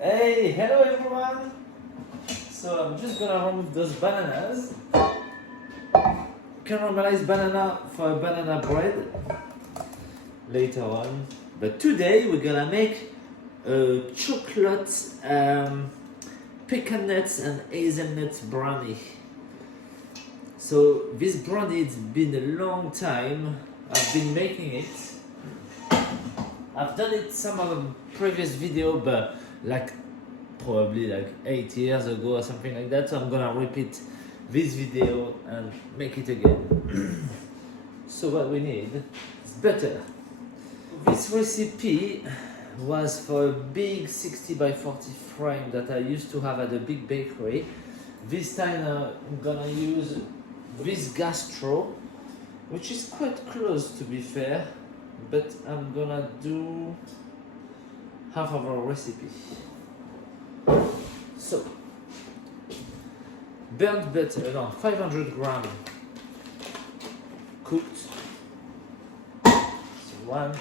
Hey, hello everyone! So I'm just gonna remove those bananas. Caramelized banana for a banana bread later on. But today we're gonna make a chocolate pecan nuts and hazelnut brownie. So this brownie, it's been a long time I've been making it. I've done it some of the previous video, but probably 8 years ago or something like that. So I'm gonna repeat this video and make it again. So what we need is butter. This recipe was for a big 60 by 40 frame that I used to have at a big bakery. This time I'm gonna use this gastro, which is quite close to be fair, but I'm gonna do half of our recipe. So, burnt butter, no, 500 grams cooked. So one.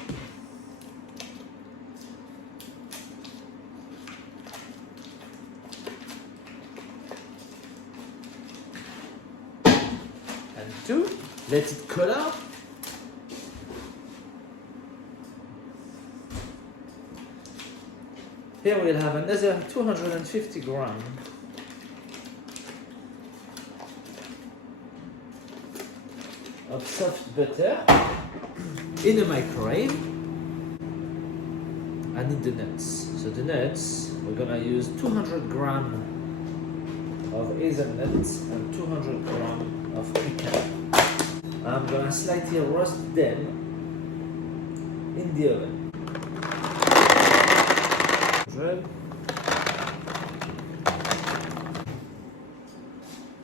And two. Let it color. Here we'll have another 250 grams of soft butter in a microwave. I need the nuts. So the nuts, we're gonna use 200 grams of hazelnuts and 200 grams of pecan. I'm gonna slightly roast them in the oven.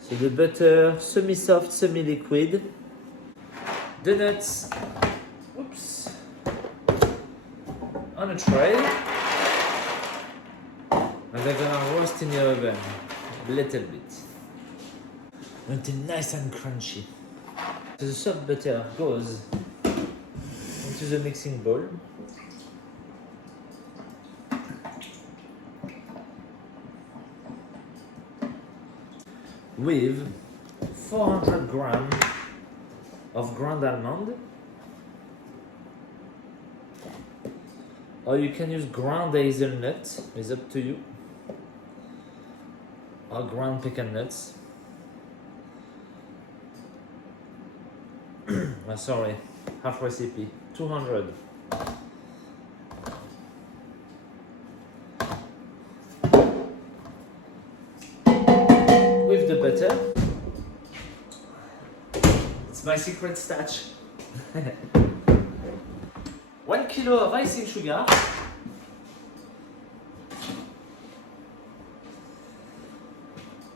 So the butter, semi-soft, semi-liquid. The nuts, oops, on a tray. And they're gonna roast in the oven a little bit until nice and crunchy. So the soft butter goes into the mixing bowl. With 400 grams of ground almond, or you can use ground hazelnut, it's up to you, or ground pecan nuts. Sorry, half recipe, 200. With the butter. It's my secret stash. 1 kilo of icing sugar.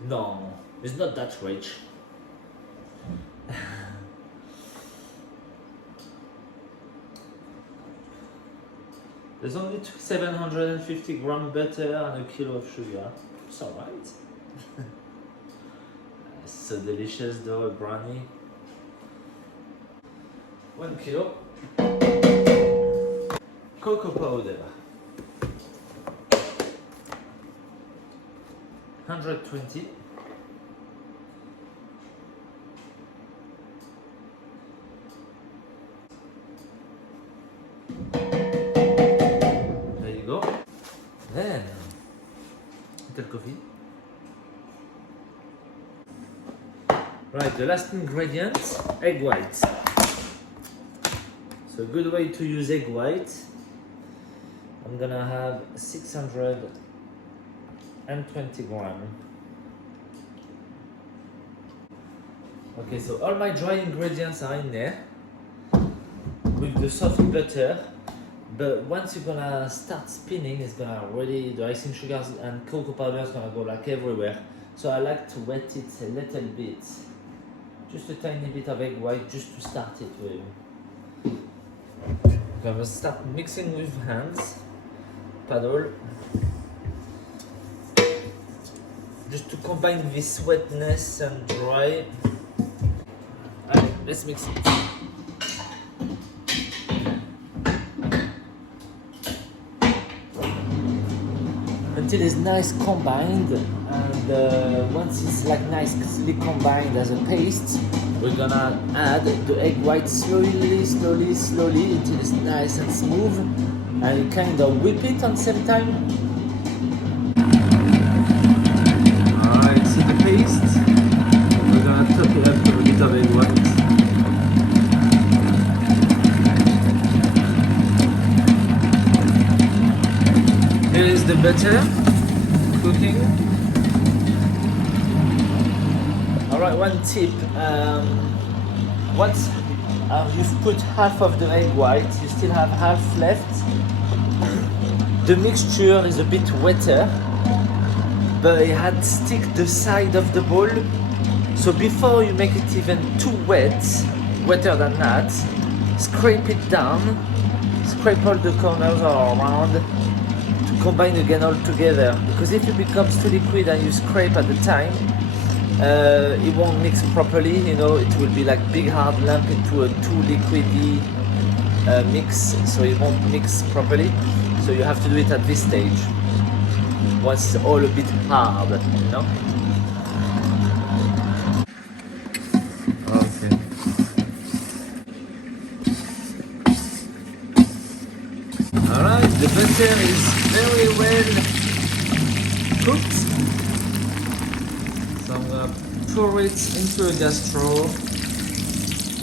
No, it's not that rich. There's only 750 grams butter and a kilo of sugar. It's alright. So delicious though, a brownie. 1 kilo. Cocoa powder. 120. There you go. Then, little coffee. Right, the last ingredient, egg white. So a good way to use egg white. I'm gonna have 620 grams. Okay, so all my dry ingredients are in there with the soft butter. But once you're gonna start spinning, it's gonna really, the icing sugars and cocoa powder is gonna go everywhere. So I like to wet it a little bit. Just a tiny bit of egg white just to start it with. I'm gonna start mixing with hands, paddle, just to combine this wetness and dry. Alright, let's mix it. until it's nice combined, and once it's like nicely combined as a paste, we're gonna add the egg white slowly until it's nice and smooth, and kind of whip it on the same time. Alright, so the paste, we're gonna top it up with a bit of egg white. Here is the butter cooking. Alright, one tip. Once you've put half of the egg white, you still have half left. The mixture is a bit wetter, but it had stick the side of the bowl. So before you make it even too wet, wetter than that, scrape it down, scrape all the corners all around, combine again all together, because if it becomes too liquid and you scrape at the time, it won't mix properly, you know, it will be like big hard lump into a too liquidy mix, so it won't mix properly. So you have to do it at this stage, once it's all a bit hard, you know. Okay. Alright, the butter is very well cooked. So I'm gonna pour it into a gastro,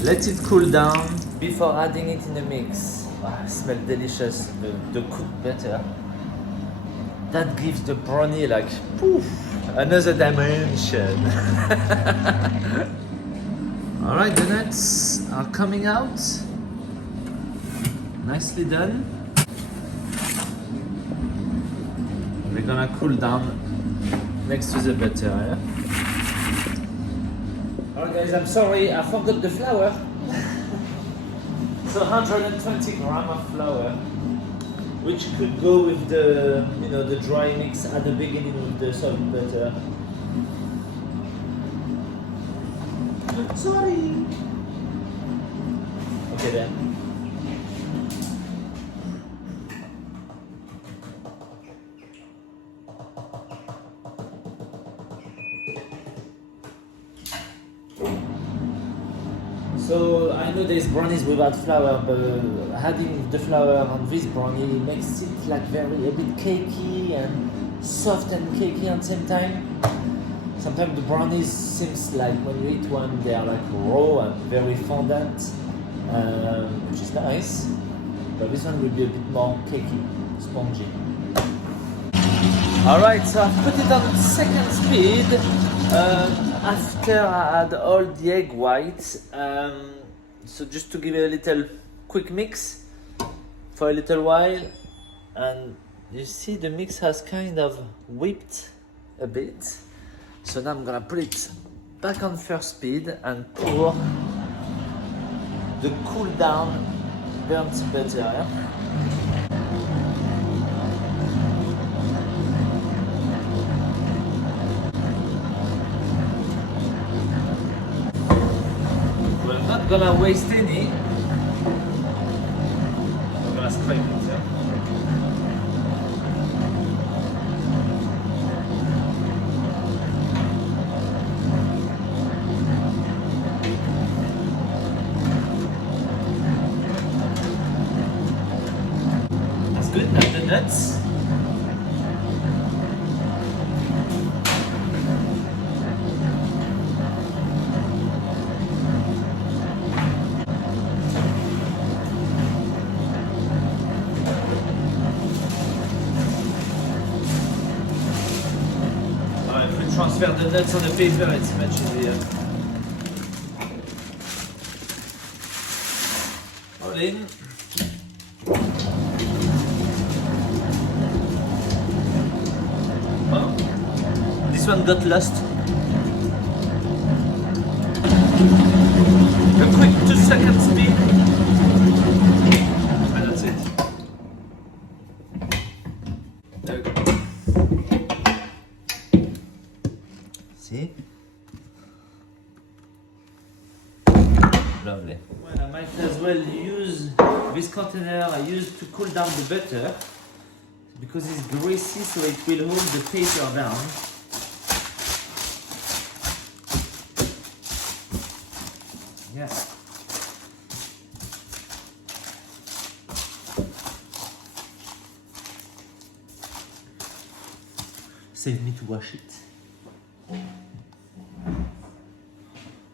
let it cool down before adding it in the mix. It smells delicious, the cooked butter. That gives the brownie like poof, another dimension. Alright, the nuts are coming out. Nicely done. They're gonna cool down next to the butter, yeah? Alright guys, I'm sorry, I forgot the flour. So 120 grams of flour, which could go with the, you know, the dry mix at the beginning with the soft butter. Sorry. Okay then. So I know there's brownies without flour, but adding the flour on this brownie makes it like a bit cakey and soft and cakey at the same time. Sometimes the brownies seems like when you eat one they are like raw and very fondant, which is nice. But this one will be a bit more cakey, spongy. Alright, so I've put it on second speed. After I add all the egg whites, so just to give it a little quick mix for a little while, and you see the mix has kind of whipped a bit. So now I'm gonna put it back on first speed and pour the cool down burnt butter. Yeah? Not gonna waste any. I'm gonna scrape it, yeah? That's good, and the nuts. Transfer the nuts on the paper, it's much easier. All in. Oh, this one got lost. A quick 2-second speed. And that's it. There we go. See? Lovely. Well, I might as well use this container I used to cool down the butter. because it's greasy, so it will hold the paper down. Yeah. Save me to wash it.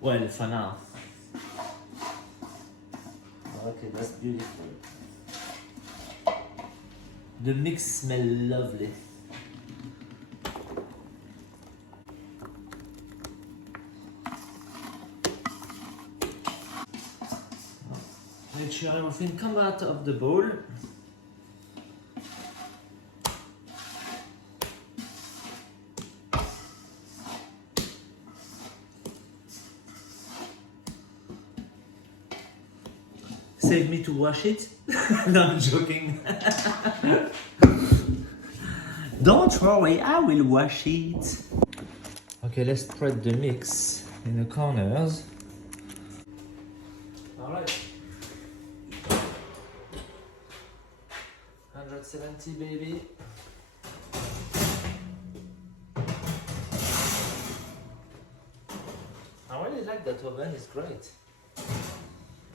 Well, for now. Okay, that's beautiful. The mix smells lovely. Make sure everything comes out of the bowl. Save me to wash it? No, I'm joking. Don't worry, I will wash it. Okay, let's spread the mix in the corners. Alright. 170, baby. I really like that oven, it's great.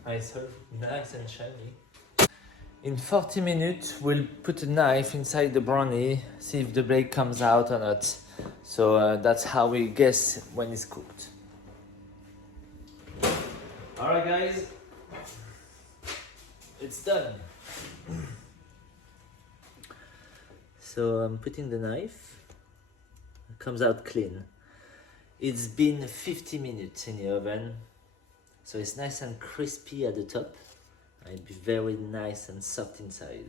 It's nice and shiny. In 40 minutes, we'll put a knife inside the brownie, see if the blade comes out or not. So that's how we guess when it's cooked. Alright guys, it's done. So I'm putting the knife, it comes out clean. It's been 50 minutes in the oven. So it's nice and crispy at the top, and it'll be very nice and soft inside.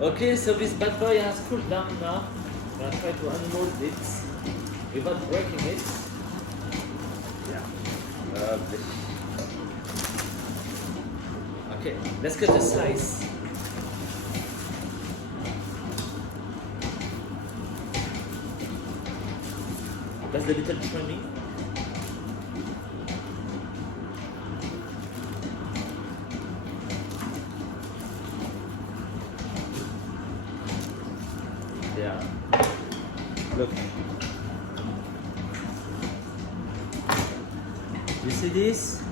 Okay, so this bad boy has cooled down now. I'm gonna try to unmold it without breaking it. Yeah, lovely. Okay, let's cut a slice. That's the little trimming. Yeah. Look. You see this?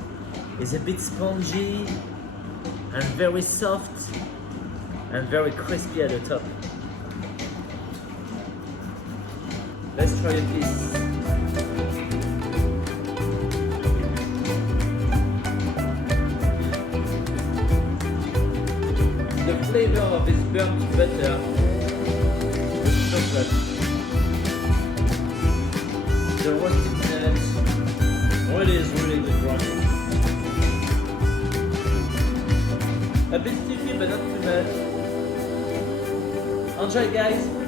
It's a bit spongy and very soft and very crispy at the top. Let's try a piece. The flavor of this burnt butter with chocolate, the roasted nuts, really is really good brownie. A bit sticky but not too much. Enjoy guys!